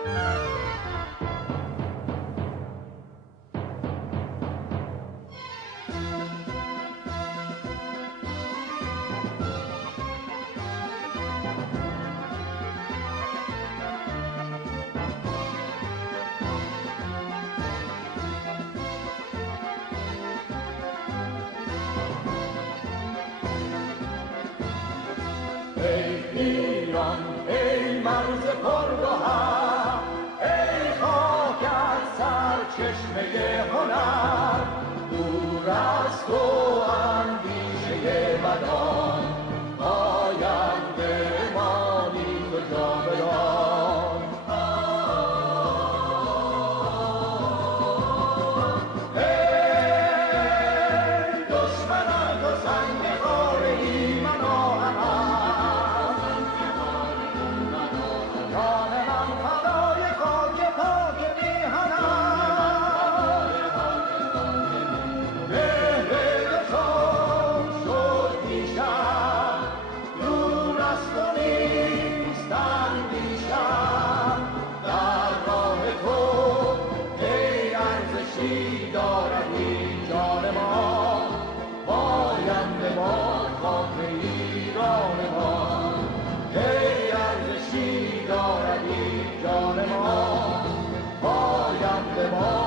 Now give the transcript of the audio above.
ای ایران ای مرز پرگوهر، ای خاکت سرچشمه هنر، دور از تو اندیشه بدان، آینده مانی تو جاودان. ای دشمنان تو سنگ خاره ای منو جان ما پاینده ما